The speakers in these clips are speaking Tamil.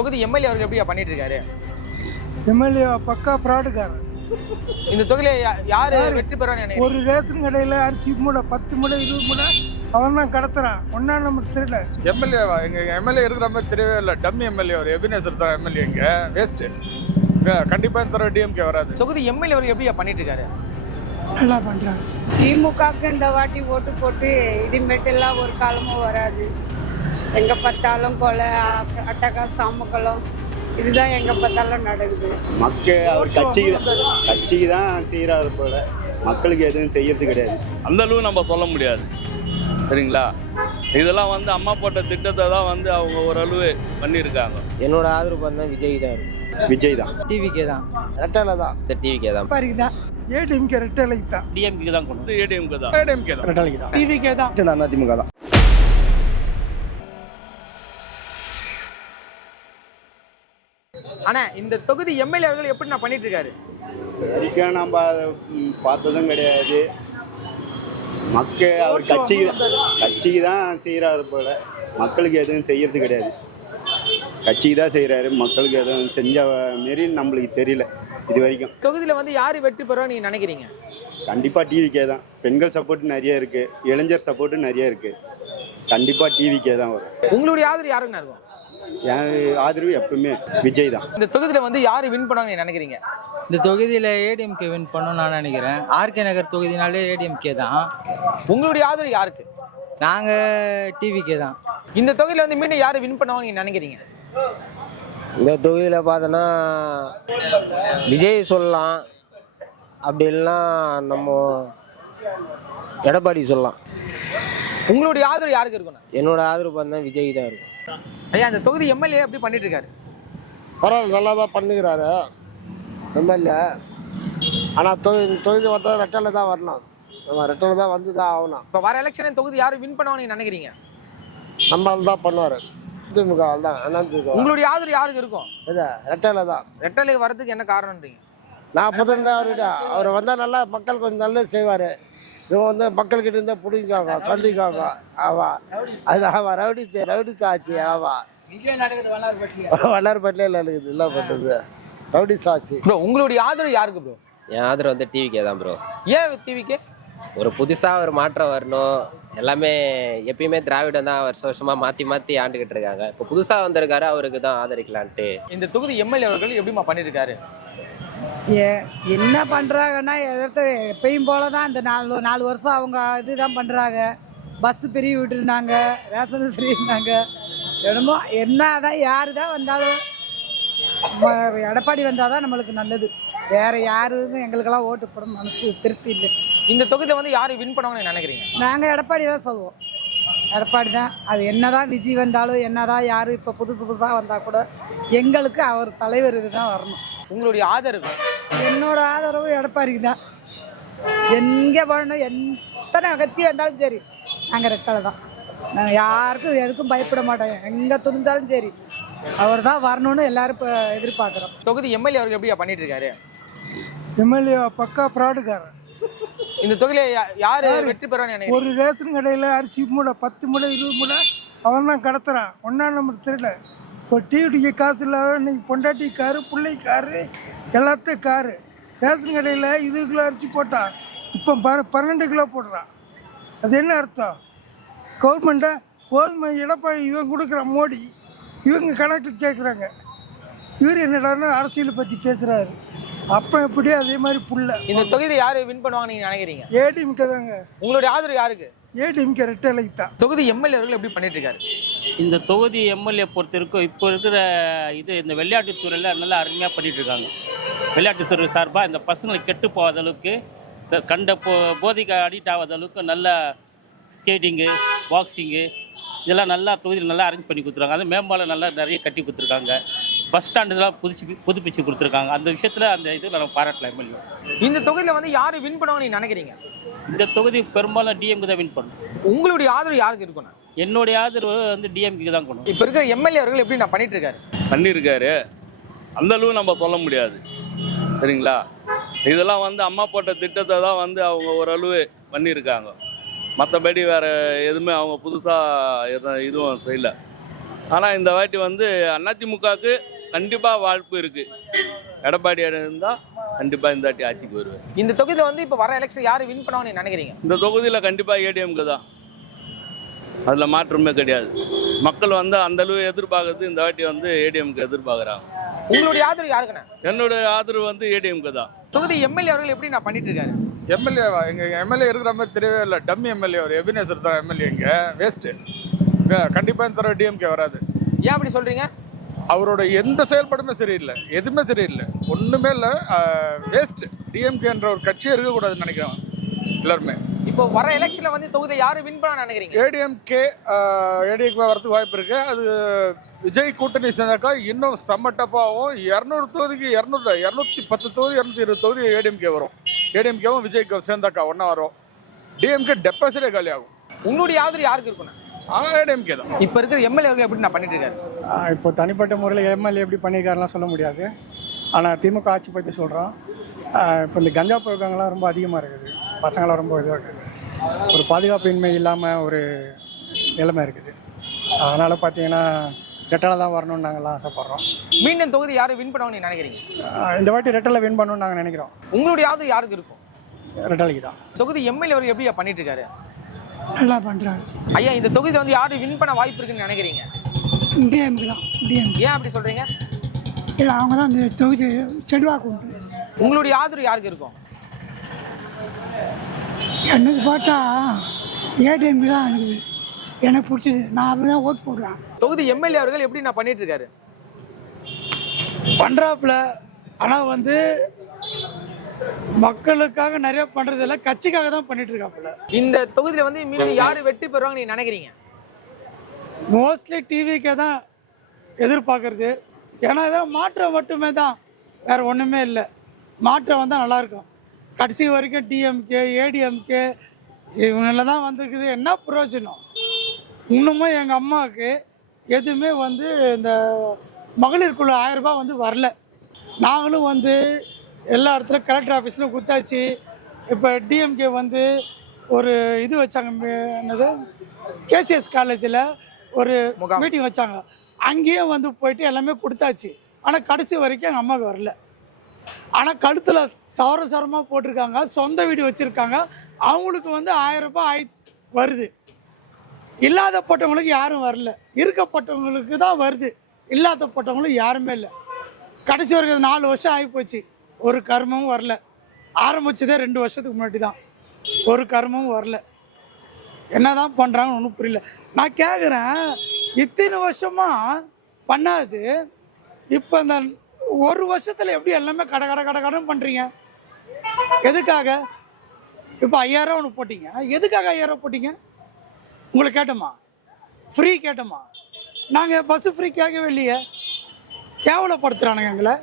தொகுதி எம்எல்ஏ அவர்கள் எப்படியா பண்ணிட்டு இருக்காரு? எம்எல்ஏ பக்கா ஃப்ராடுக்காரன். இந்த தொகுதியில யாரு வெற்றி பெறான்னு நினைக்கிறீங்க? ஒரு ரேஷன் கடையில் அரிசி மூடை 10 மூடை 20 மூடை அவன் தான் கடத்துறான். 1ஆம் நம்பர் தெரியல. எம்எல்ஏவா? எங்கள் எம்எல்ஏ இருக்கிற மாதிரி தெரியவே இல்லை. டம்மி எம்எல்ஏ அவர் எபினேசர் தான் எம்எல்ஏ. இங்கே வேஸ்ட்டு. கண்டிப்பாக இந்த தடவை டிஎம்கே வராது. தொகுதி எம்எல்ஏ அவர்கள் எப்படியா பண்ணிட்டு இருக்காரு? நல்லா பண்ணுறாங்க. திமுகவுக்கு இந்த வாட்டி ஓட்டு போட்டு இனிமேட்டெல்லாம் ஒரு காலமும் வராது. எங்கே பார்த்தாலும் கொலை, அட்டகாசம், அமக்கலம், இதுதான் எங்கே பார்த்தாலும் நடக்குது. மக்கள் அவர் கட்சிக்கு தான் செய்கிறாரு போல, மக்களுக்கு எதுவும் செய்யறது கிடையாது. அந்த அளவு நம்ம சொல்ல முடியாது, சரிங்களா? இதெல்லாம் வந்து அம்மா போட்ட திட்டத்தை தான் வந்து அவங்க ஓரளவு பண்ணியிருக்காங்க. என்னோட ஆதரவு பார்த்தா விஜய் தான் இருக்கும். விஜய் தான். டிவிக்கே தான். ரெட்டலை தான். டிவிக்கே தான். பாருங்க தான் ஏடிஎம்கே ரெட்டலைக்கு தான். டிஎம்கே தான் கொண்டு ஏடிஎம்கே தான். ஏடிஎம்கே தான். ரெட்டலைக்கு தான். டிவிக்கே தான். திமுக தான். ஆனா இந்த தொகுதி எம்எல்ஏ அவர்கள் எப்படி நான் பண்ணிட்டு இருக்காரு? வரைக்கும் நம்ம அதை பார்த்ததும் கிடையாது. மக்கள் அவர் கட்சிக்கு தான் செய்கிறாரு போல, மக்களுக்கு எதுவும் செய்யறது கிடையாது. கட்சிக்கு தான் செய்கிறாரு, மக்களுக்கு எதுவும் செஞ்ச மாரி நம்மளுக்கு தெரியல இது வரைக்கும். தொகுதியில வந்து யாரு வெற்றி பெறுவா நீங்க நினைக்கிறீங்க? கண்டிப்பாக டிவிக்கே தான். பெண்கள் சப்போர்ட் நிறைய இருக்கு, இளைஞர் சப்போர்ட்டு நிறைய இருக்கு. கண்டிப்பாக டிவிக்கே தான் வரும். உங்களுடைய ஆதரவு யாருன்னு இருக்கும்? என் ஆதரவு எப்பவுமே விஜய் தான். இந்த தொகுதியில வந்து யாரு வின் பண்ணுவாங்க நீங்க நினைக்கிறீங்க? இந்த தொகுதியில் ஏடிஎம்கே வின் பண்ணணும்னு நான் நினைக்கிறேன். ஆர்கே நகர் தொகுதினாலே ஏடிஎம்கே தான். உங்களுடைய ஆதரவு யாருக்கு? நாங்கள் டிவிக்கே தான். இந்த தொகுதியில வந்து மீண்டும் யாரு வின் பண்ணுவாங்க நீங்க நினைக்கிறீங்க? இந்த தொகுதியில் பார்த்தோன்னா விஜய் சொல்லலாம், அப்படி இல்லைன்னா நம்ம எடப்பாடி சொல்லலாம். உங்களுடைய ஆதரவு யாருக்கு இருக்கணும்? என்னோட ஆதரவு பார்த்தா விஜய் தான் இருக்கும். ஐயா, இந்த தொகுதி எம்எல்ஏ எப்படி பண்ணிட்டு இருக்காரு? பரவாயில்ல, நல்லா தான் பண்ணுகிறாரு எம்எல்ஏ. ஆனால் தொகுதி பார்த்தா ரெட்டலை தான் வரணும். நம்ம ரெட்டலை தான் வந்து தான் ஆகணும். இப்போ வர எலெக்ஷன் தொகுதி யாரு வின் பண்ணுவாங்க நீங்க நினைக்கிறீங்க? நம்மளால தான் பண்ணுவார். திமுக தான். உங்களுடைய ஆதரவு யாருக்கு இருக்கும்? இது ரெட்டலை தான். ரெட்டலைக்கு வரதுக்கு என்ன காரணம்ன்றீங்க? நான் புதுந்தேன் அவர்கிட்ட. அவர் வந்தால் நல்லா மக்கள் கொஞ்சம் நல்லது செய்வார். இவன் வந்து மக்கள்கிட்ட இருந்தால் பிடிக்காங்க, சொல்லிக்காங்க. ஆவா அது ஆவா ரவுடி சாட்சி. ஆவா வண்ணார்பேட்டில் நடக்குது, இல்லை பண்ணுறது ரவுடி சாட்சி. ப்ரோ, உங்களுடைய ஆதரவு யாருக்கு ப்ரோ? என் ஆதரவு வந்து டிவிக்கே தான் ப்ரோ. ஏன் டிவிக்கே? ஒரு புதுசாக ஒரு மாற்றம் வரணும். எல்லாமே எப்பயுமே திராவிடம் தான் வருஷமாக மாற்றி ஆண்டுகிட்டு இருக்காங்க. இப்போ புதுசாக வந்திருக்காரு, அவருக்கு தான் ஆதரிக்கலான்ட்டு. இந்த தொகுதி எம்எல்ஏ அவர்கள் எப்படிமா பண்ணியிருக்காரு? என்ன பண்ணுறாங்கன்னா எப்பயும் போல தான். இந்த 4 வருஷம் அவங்க இதுதான் பண்ணுறாங்க. பஸ்ஸு பிரிவு விட்டுருந்தாங்க, ரேஷன் பிரிவுனாங்க. என்னமோ என்ன தான் யார் தான் வந்தாலும் எடப்பாடி வந்தால் தான் நம்மளுக்கு நல்லது. வேறு யாருக்கும் எங்களுக்கெல்லாம் ஓட்டு போட மனசு திருப்தி இல்லை. இந்த தொகுதியில் வந்து யார் வின் பண்ணுவாங்கன்னு நினைக்கிறீங்க? நாங்கள் எடப்பாடி தான் சொல்லுவோம். எடப்பாடி தான். அது என்ன தான் விஜய் வந்தாலும், என்ன தான் யார் இப்போ புதுசாக வந்தால் கூட எங்களுக்கு அவர் தலைவர் இது தான் வரணும். உங்களுடைய ஆதரவு? என்னோட ஆதரவு எடப்பாடிக்கு தான். எங்கே போகணும், எத்தனை கட்சி வந்தாலும் சரி, நாங்கள் ரெட்டலை தான். நாங்கள் யாருக்கும் எதுக்கும் பயப்பட மாட்டோம். எங்கே துணிஞ்சாலும் சரி அவர் தான் வரணும்னு எல்லாரும் இப்போ எதிர்பார்க்குறோம். தொகுதி எம்எல்ஏ அவர்கள் எப்படியா பண்ணிட்டு இருக்காரு? எம்எல்ஏ பக்கா ஃப்ராடுக்காரன். இந்த தொகுதியில யாரு வெற்றி பெறுவான்னு நினைக்கிறீங்க? ஒரு ரேஷன் கடையில் அரிசி மூடை 10 மூடை 20 மூடை அவன் தான் கடத்துறான். 1ஆம் நம்பர் தெரியல. இப்போ டிவிடிக்கு காசு இல்லாத இன்னைக்கு பொண்டாட்டி காரு, பிள்ளை காரு, எல்லாத்தையும் காரு. ரேஷன் கடையில் 20 கிலோ அரிசி போட்டான், இப்போ 12 கிலோ போடுறான். அது என்ன அர்த்தம்? கவர்மெண்ட்டை கோதுமை எடப்பாடி இவன் கொடுக்குறான், மோடி இவங்க கணக்கு கேட்குறாங்க. இவர் என்னடான்னா அரசியலை பற்றி பேசுகிறாரு. அப்போ எப்படியே அதே மாதிரி புள்ள. இந்த தொகுதி யாரு வின் பண்ணுவாங்க நீங்க நினைக்கிறீங்க? ஏடிஎம்கே தாங்க. உங்களுடைய ஆதரவு யாருக்கு? ஏடிஎம்கே ரெட்டலைக்கு தான். தொகுதி எம்எல்ஏ அவர்கள் எப்படி பண்ணிட்டு இருக்காரு? இந்த தொகுதி எம்எல்ஏ பொறுத்திருக்கும் இப்போ இருக்கிற இந்த விளையாட்டுத்துறையில் நல்லா அருமையாக பண்ணிட்டு இருக்காங்க. விளையாட்டுத்துறை சார்பாக இந்த பசங்களை கெட்டு போகாத அளவுக்கு, கண்ட போதைக்கு அடிக்ட் ஆகாத அளவுக்கு நல்ல ஸ்கேட்டிங்கு, பாக்ஸிங்கு இதெல்லாம் நல்லா தொகுதியில் நல்லா அரேஞ்ச் பண்ணி கொடுத்துருக்காங்க. அது மேம்பாலம் நல்லா நிறைய கட்டி கொடுத்துருக்காங்க. பஸ் ஸ்டாண்டு இதெல்லாம் புதுப்பிச்சு கொடுத்துருக்காங்க. அந்த விஷயத்தில் அந்த இது நம்ம பாராட்டலாம் எம்எல்ஏ. இந்த தொகுதியில் வந்து யார் வின் பண்ணுவாங்க நீங்க நினைக்கிறீங்க? இந்த தொகுதி பெரும்பாலும் டிஎம்கே தான் வின் பண்ணும். உங்களுடைய ஆதரவு யாருக்கு இருக்கணும்? என்னுடைய ஆதரவு வந்து டிஎம்கே தான் கொண்டு. இப்போ இருக்கிற எம்எல்ஏ அவர்கள் எப்படி நான் பண்ணிட்டு பண்ணியிருக்காரு, அந்த அளவு நம்ம சொல்ல முடியாது, சரிங்களா? இதெல்லாம் வந்து அம்மா போட்ட திட்டத்தை தான் வந்து அவங்க ஓரளவு பண்ணியிருக்காங்க. மற்றபடி வேறு எதுவுமே அவங்க புதுசாக இதுவும் செய்யல. ஆனால் இந்த வாட்டி வந்து அதிமுகவுக்கு கண்டிப்பாக வாய்ப்பு இருக்குது. எடப்பாடியார் இருந்தால் கண்டிப்பாக இந்த வாட்டி ஆட்சிக்கு வருவார். இந்த தொகுதியில் வந்து இப்போ வர எலெக்ஷன் யார் வின் பண்ணுவாங்கன்னு நீங்க நினைக்கிறீங்க? இந்த தொகுதியில் கண்டிப்பாக ஏடிஎம்கே தான், அதில் மாற்றமே கிடையாது. மக்கள் வந்து அந்தளவு எதிர்பார்க்குறது இந்த வாட்டி வந்து ஏடிஎம்கே எதிர்பார்க்குறாங்க. உங்களுடைய ஆதரவு யாருக்குண்ணே? என்னோட ஆதரவு வந்து ஏடிஎம்கே தான். தொகுதி எம்எல்ஏ அவர்கள் எப்படி நான் பண்ணிட்டு இருக்காரு? எம்எல்ஏவா? எங்கள் எம்எல்ஏ இருக்கிற மாதிரி தெரியவே இல்லை. டம்மி எம்எல்ஏ அவர் எபினேசர் தான் எம்எல்ஏ. இங்கே வேஸ்ட்டு. கண்டிப்பாக இந்த தடவை டிஎம்கே வராது. ஏன் அப்படி சொல்கிறீங்க? அவரோட எந்த செயல்பாடுமே சரியில்லை, எதுவுமே சரியில்லை, ஒன்றுமே இல்லை. வேஸ்ட்டு. டிஎம்கேன்ற ஒரு கட்சியே இருக்கக்கூடாதுன்னு நினைக்கிறேன் எல்லாருமே. இப்போ வர எலெக்ஷனில் வந்து தொகுதியை யார் வின் பண்ண நினைக்கிறீங்க? ஏடிஎம்கே வரதுக்கு வாய்ப்பு இருக்குது. அது விஜய் கூட்டணி சேர்ந்தாக்கா இன்னும் செம்ம டஃப்பாகும். 200 தொகுதிக்கு 210 தொகுதி 220 தொகுதி ஏடிஎம்கே வரும். ஏடிஎம்கேவும் விஜய்க்கு சேர்ந்தாக்கா ஒன்றா வரும். டிஎம்கே டெபாசிட்டே காலி ஆகும். உங்களுடைய ஆதரவு யாருக்கு இருக்குண்ணே? ஏடிஎம்கே தான். இப்போ இருக்கிற எம்எல்ஏ அவர்கள் எப்படி நான் பண்ணிட்டு இருக்காரு? இப்போ தனிப்பட்ட முறையில் எம்எல்ஏ எப்படி பண்ணியிருக்காருலாம் சொல்ல முடியாது. ஆனால் திமுக ஆட்சி பற்றி சொல்கிறோம். இப்போ இந்த கஞ்சா பழக்கங்கள்லாம் ரொம்ப அதிகமாக இருக்குது. பசங்களாம் ரொம்ப இதுவாக இருக்குது. ஒரு பாதுகாப்பின்மை இல்லாமல் ஒரு நிலைமை இருக்குது. அதனால் பார்த்தீங்கன்னா ரெட்டலை தான் வரணும்னு நாங்கள்லாம் ஆசைப்பட்றோம். மீண்டும் தொகுதி யார் வின் பண்ணுவாங்கன்னு நீங்க நினைக்கிறீங்க? இந்த வாட்டி ரெட்டலை வின் பண்ணணும்னு நாங்கள் நினைக்கிறோம். உங்களுடைய ஆதரவு யாருக்கு இருக்கும்? ரெட்டலைக்கு தான். தொகுதி எம்எல்ஏ அவர்கள் எப்படி பண்ணிட்டு இருக்காரு? நல்லா பண்ணுறாங்க ஐயா. இந்த தொகுதியில் வந்து யார் வின் பண்ண வாய்ப்பு இருக்குன்னு நினைக்கிறீங்க? டிஎம்கே தான். டிஎம்கே. ஏன் அப்படி சொல்றீங்க? இல்லை, அவங்க தான் இந்த தொகுதி செல்வாக்கு உண்டு. உங்களுடைய ஆதரவு யாருக்கு இருக்கும்? என்னது பார்த்தா ஏடிஎம்கே தான் இருக்குது. எனக்கு பிடிச்சது. நான் அப்படி தான் ஓட்டு போடுறேன். தொகுதி எம்எல்ஏ அவர்கள் எப்படி நான் பண்ணிட்டு இருக்காரு? பண்ணுறாப்புல. ஆனால் வந்து மக்களுக்காக நிறைய பண்ணுறதில்ல, கட்சிக்காக தான் பண்ணிட்டு இருக்காப்புல. இந்த தொகுதியில் வந்து மீண்டும் யார் வெற்றி பெறுவாங்கன்னு நீங்க நினைக்கிறீங்க? மோஸ்ட்லி டிவிக்கே தான் எதிர்பார்க்கறது. ஏன்னா இதெல்லாம் மாற்றம் மட்டுமே தான், வேறு ஒன்றுமே இல்லை. மாற்றம் வந்தால் நல்லாயிருக்கும். கடைசி வரைக்கும் டிஎம்கே ஏடிஎம்கே இவங்கள தான் வந்துருக்குது. என்ன பிரயோஜனம்? இன்னுமும் எங்கள் அம்மாவுக்கு எதுவுமே வந்து இந்த மகளிர் குழு 1000 ரூபாய் வந்து வரல. நாங்களும் வந்து எல்லா இடத்துல கலெக்டர் ஆஃபீஸில் குத்தாச்சு. இப்போ டிஎம்கே வந்து ஒரு இது வச்சாங்க, என்னது கேசிஎஸ் காலேஜில் ஒரு மீட்டிங் வச்சாங்க. அங்கேயும் வந்து போயிட்டு எல்லாமே கொடுத்தாச்சு. ஆனால் கடைசி வரைக்கும் எங்கள் அம்மாவுக்கு வரல. ஆனால் கழுத்தில் சவரமாக போட்டிருக்காங்க, சொந்த வீடு வச்சுருக்காங்க. அவங்களுக்கு வந்து 1000 ரூபாய் வருது. இல்லாதப்பட்டவங்களுக்கு யாரும் வரல. இருக்கப்பட்டவங்களுக்கு தான் வருது. இல்லாதப்பட்டவங்களுக்கு யாருமே இல்லை. கடைசி வரைக்கும் 4 வருஷம் ஆகிப்போச்சு, ஒரு கர்மமும் வரல. ஆரம்பிச்சதே 2 வருஷத்துக்கு முன்னாடி தான். ஒரு கர்மமும் வரல. என்ன தான் பண்ணுறாங்கன்னு ஒன்றும் புரியல. நான் கேட்குறேன், இத்தனை வருஷமாக பண்ணாது இப்போ இந்த 1 வருஷத்தில் எப்படி எல்லாமே கடன் பண்ணுறீங்க? எதுக்காக? இப்போ 5000 ஒன்று போட்டிங்க. எதுக்காக 5000 போட்டிங்க? உங்களை கேட்டோமா? ஃப்ரீ கேட்டோமா? நாங்கள் பஸ்ஸு ஃப்ரீ கேட்கவே இல்லையே. கேவலப்படுத்துகிறானுங்க எங்களை.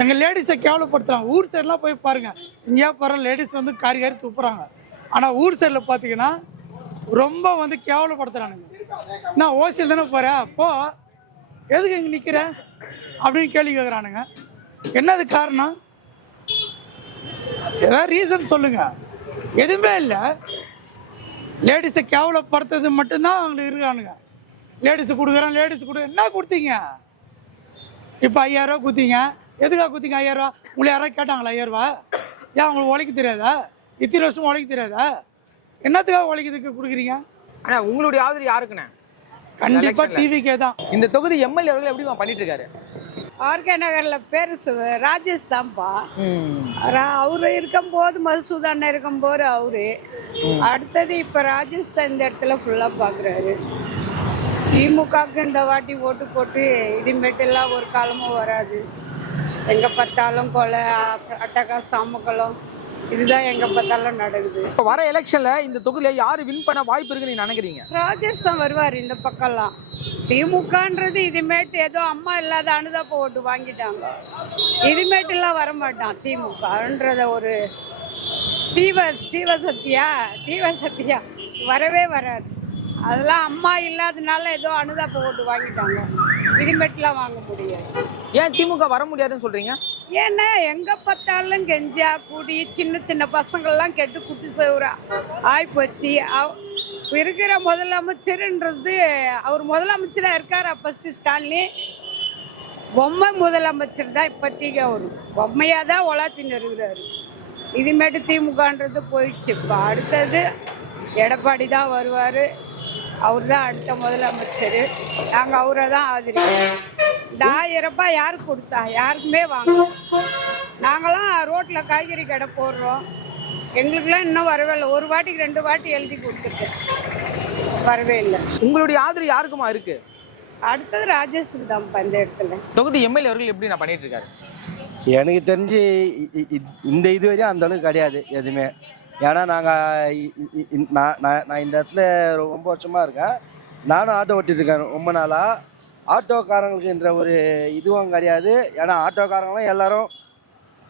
எங்கள் லேடிஸை கேவலப்படுத்துகிறாங்க. ஊர் சைடெலாம் போய் பாருங்கள், இங்கேயா போகிற லேடிஸ் வந்து காரி துப்புறாங்க. ஆனால் ஊர் சைடில் பார்த்தீங்கன்னா ரொம்ப வந்து கேவலப்படுத்துகிறானுங்க. நான் ஓசியில் தானே போகிறேன், அப்போ எதுக்கு இங்கே நிற்கிறேன் அப்படின்னு கேள்வி கேட்குறானுங்க. என்னது காரணம்? ஏதாவது ரீசன் சொல்லுங்கள். எதுவுமே இல்லை. லேடிஸை கேவலப்படுத்துறது மட்டும்தான் அவங்களுக்கு இருக்கிறானுங்க. லேடிஸு கொடுக்குறேன், லேடிஸு என்ன கொடுத்தீங்க? இப்போ 5000 ரூபா கொடுத்தீங்க. எதுக்காக கொடுத்தீங்க 5000 ரூபா? உங்களை யாராவது கேட்டாங்களா 5000 ரூபா? ஏன் உங்களுக்கு உழைக்க தெரியாதா? இத்தனை வருஷம் உழைக்க தெரியாதா? என்னத்துக்காக உழைக்கிறதுக்கு கொடுக்குறீங்க? அண்ணா, உங்களுடைய ஆதரவு யாருக்குண்ணே? கண்டிப்பாக டிவிக்கே தான். இந்த தொகுதி எம்எல்ஏ அவர்கள் எப்படி பண்ணிட்டு இருக்காரு? ஆர்கே நகரில் பேர் ராஜேஷ் தான்ப்பா. அவரு இருக்கும்போது மதுசூதன் இருக்கும்போது அவரு. அடுத்தது இப்போ ராஜேஷ் தான் இந்த இடத்துல ஃபுல்லாக பார்க்குறாரு. திமுகவுக்கு இந்த வாட்டி ஓட்டு போட்டு இனிமேட்டெல்லாம் ஒரு காலமும் வராது. எங்கே பார்த்தாலும் கொலை, அட்டகாசம், அமக்கலம், இதுதான் எங்கே பார்த்தாலும் நடக்குது. இப்போ வர எலெக்ஷனில் இந்த தொகுதியில் யார் வின் பண்ண வாய்ப்பு இருக்குன்னு நீங்கள் நினைக்கிறீங்க? ராஜேஷ் தான் வருவார் இந்த பக்கம்லாம். திமுகன்றது இதுமேட்டு ஏதோ அம்மா இல்லாத அனுதாப்ப ஓட்டு வாங்கிட்டாங்க. இதுமேட்டுலாம் வரமாட்டான் திமுகன்றத ஒரு தீவசத்தியா வரவே வராது. அதெல்லாம் அம்மா இல்லாதனால ஏதோ அனுதாப்ப ஓட்டு வாங்கிட்டாங்க. இதுமேட்டுலாம் வாங்க முடியாது. ஏன் திமுக வர முடியாதுன்னு சொல்கிறீங்க? ஏன்னா எங்கே பார்த்தாலும் கெஞ்சா கூடி சின்ன சின்ன பசங்கள்லாம் கெட்டு குட்டி சேவுரா ஆய்ப்போச்சு. இப்போ இருக்கிற முதலமைச்சருன்றது அவர் முதலமைச்சராக இருக்கார் ஃபஸ்ட்டு ஸ்டாலின். பொம்மை முதலமைச்சர் தான் இப்போதைக்கு அவர் பொம்மையாக தான் உலாத்தின்னு இருக்கிறாரு. இதுமேட்டு திமுகன்றது போயிடுச்சு. இப்போ அடுத்தது எடப்பாடி தான் வருவார். அவர் தான் அடுத்த முதலமைச்சர். நாங்கள் அவரை தான் ஆதரிக்கிறோம். இந்த 1000 ரூபாய் யாருக்கு கொடுத்தா? யாருக்குமே வாங்க. நாங்களாம் ரோட்டில் காய்கறி கடை போடுறோம். எங்களுக்குலாம் இன்னும் வரவே இல்லை. ஒரு வாட்டிக்கு 2 வாட்டி எழுதி கொடுத்துருக்கேன், வரவே இல்லை. உங்களுடைய ஆதரவு யாருக்குமா இருக்கு? அடுத்தது ராஜேஷுக்கு தான்ப்பா இந்த இடத்துல. தொகுதி எம்எல்ஏ அவர்கள் எப்படி நான் பண்ணிட்டு இருக்காரு? எனக்கு தெரிஞ்சு இந்த இது வரையும் அந்த அளவுக்கு கிடையாது எதுவுமே. ஏன்னா நான் இந்த இடத்துல ரொம்ப வருஷமாக இருக்கேன். நானும் ஆட்டோ ஓட்டிகிட்ருக்கேன் ரொம்ப நாளாக. ஆட்டோக்காரங்களுக்குன்ற ஒரு இதுவும் கிடையாது. ஏன்னா ஆட்டோக்காரங்களும் எல்லாரும்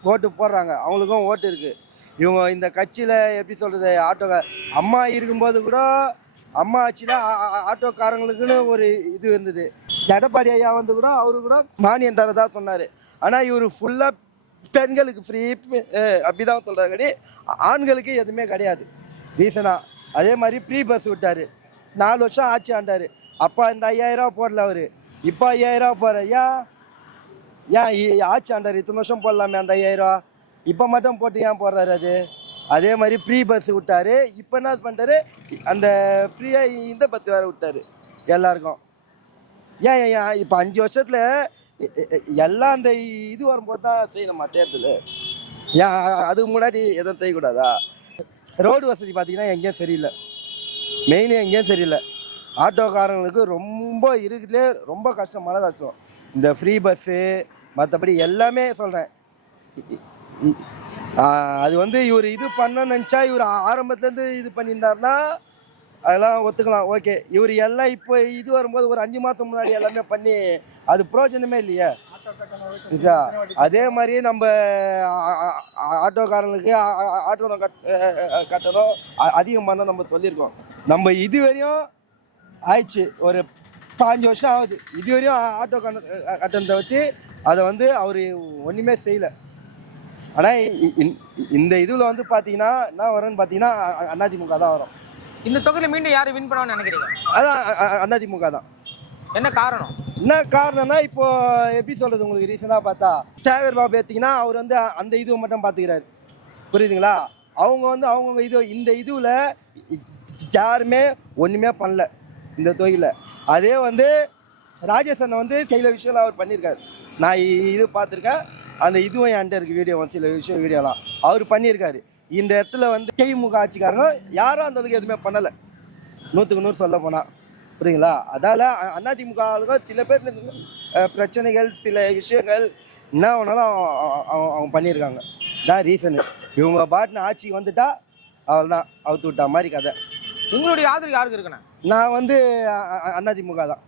ஓட்டு போடுறாங்க, அவங்களுக்கும் ஓட்டு இருக்குது. இவங்க இந்த கட்சியில் எப்படி சொல்கிறது, அம்மா இருக்கும்போது கூட அம்மா ஆட்சியில் ஆட்டோக்காரங்களுக்குன்னு ஒரு இது இருந்தது. எடப்பாடி ஐயா வந்து கூட அவரு கூட மானியம் தரதா சொன்னார். ஆனால் இவர் ஃபுல்லாக பெண்களுக்கு ஃப்ரீ அப்படி தான் சொல்கிறாங்க, ஆண்களுக்கு எதுவுமே கிடையாது ரீசனாக. அதே மாதிரி ஃப்ரீ பஸ் விட்டார். 4 வருஷம் ஆட்சி ஆண்டார். அப்போ இந்த 5000 ரூபா போடல அவர், இப்போ 5000 ரூபா போடுற. ஏன் ஆட்சி ஆண்டார் இத்தனை வருஷம் போடலாமே அந்த 5000 ரூபா, இப்போ மட்டும் போட்டு ஏன் போடுறாரு அது? அதே மாதிரி ஃப்ரீ பஸ் விட்டார். இப்போ என்ன பண்ணிட்டாரு, அந்த ஃப்ரீயாக இந்த பஸ் வேறு விட்டார் எல்லாருக்கும். ஏன் இப்போ 5 வருஷத்தில் எல்லாம் அந்த இது வரும்போது தான் செய்யணுமா தேர்தல்? ஏன் அதுக்கு முன்னாடி எதுவும் செய்யக்கூடாதா? ரோடு வசதி பார்த்திங்கன்னா எங்கேயும் சரியில்லை, மெயினே எங்கேயும் சரியில்லை. ஆட்டோக்காரங்களுக்கு ரொம்ப இருக்குதுலே ரொம்ப கஷ்டமான கஷ்டம் இந்த ஃப்ரீ பஸ்ஸு. மற்றபடி எல்லாமே சொல்கிறேன். அது வந்து இவர் இது பண்ண நினச்சா இவர் ஆரம்பத்துலேருந்து இது பண்ணியிருந்தாருன்னா அதெல்லாம் ஒத்துக்கலாம், ஓகே. இவர் எல்லாம் இப்போ இது வரும்போது ஒரு 5 மாதம் முன்னாடி எல்லாமே பண்ணி அது பிரயோஜனமே இல்லையே. இதா அதே மாதிரி நம்ம ஆட்டோக்காரங்களுக்கு ஆட்டோ கட்டணம் அதிகம் பண்ண நம்ம சொல்லியிருக்கோம். நம்ம இது வரையும் ஆயிடுச்சு, ஒரு 5 வருஷம் ஆகுது. இது வரையும் ஆட்டோ கட்டணத்தை வச்சு அதை வந்து அவர் ஒன்றுமே செய்யலை. ஆனால் இந்த இதில் வந்து பார்த்தீங்கன்னா என்ன வரும்னு பார்த்தீங்கன்னா அதிமுக தான் வரும். இந்த தொகுதியில் மீண்டும் யார் வின் பண்ணுவான்னு நினைக்கிறீங்க? அதான் அதிமுக தான். என்ன காரணம்? என்ன காரணம்னா இப்போ எப்படி சொல்கிறது உங்களுக்கு ரீசனாக பார்த்தா சேகர் பாபு எடுத்திங்கன்னா அவர் வந்து அந்த இதுவை மட்டும் பார்த்துக்கிறாரு, புரியுதுங்களா? அவங்க வந்து அவங்க இந்த இதுவில் யாருமே ஒன்றுமே பண்ணல இந்த தொகுதியில். அதே வந்து ராஜேஷ் வந்து சில விஷயம்லாம் அவர் பண்ணியிருக்காரு. நான் இது பார்த்துருக்கேன், அந்த இதுவும் என்கிட்ட இருக்குது வீடியோ, சில வீடியோலாம் அவர் பண்ணியிருக்காரு. இந்த இடத்துல வந்து திமுக ஆட்சிக்காரங்க யாரும் அந்த அளவுக்கு எதுவுமே பண்ணலை, 100க்கு 100 சொல்ல போனால், புரியுங்களா? அதால் அதிமுக சில பேர் பிரச்சனைகள் சில விஷயங்கள் என்ன வேணாலும் அவங்க பண்ணியிருக்காங்க. தான் ரீசனு. இவங்க பாட்டுன்னு ஆட்சிக்கு வந்துட்டா அவள் தான் அவுத்து விட்டா மாதிரி கதை. உங்களுடைய ஆதரவு யாருக்கு இருக்குண்ணா? நான் வந்து அதிமுக தான்.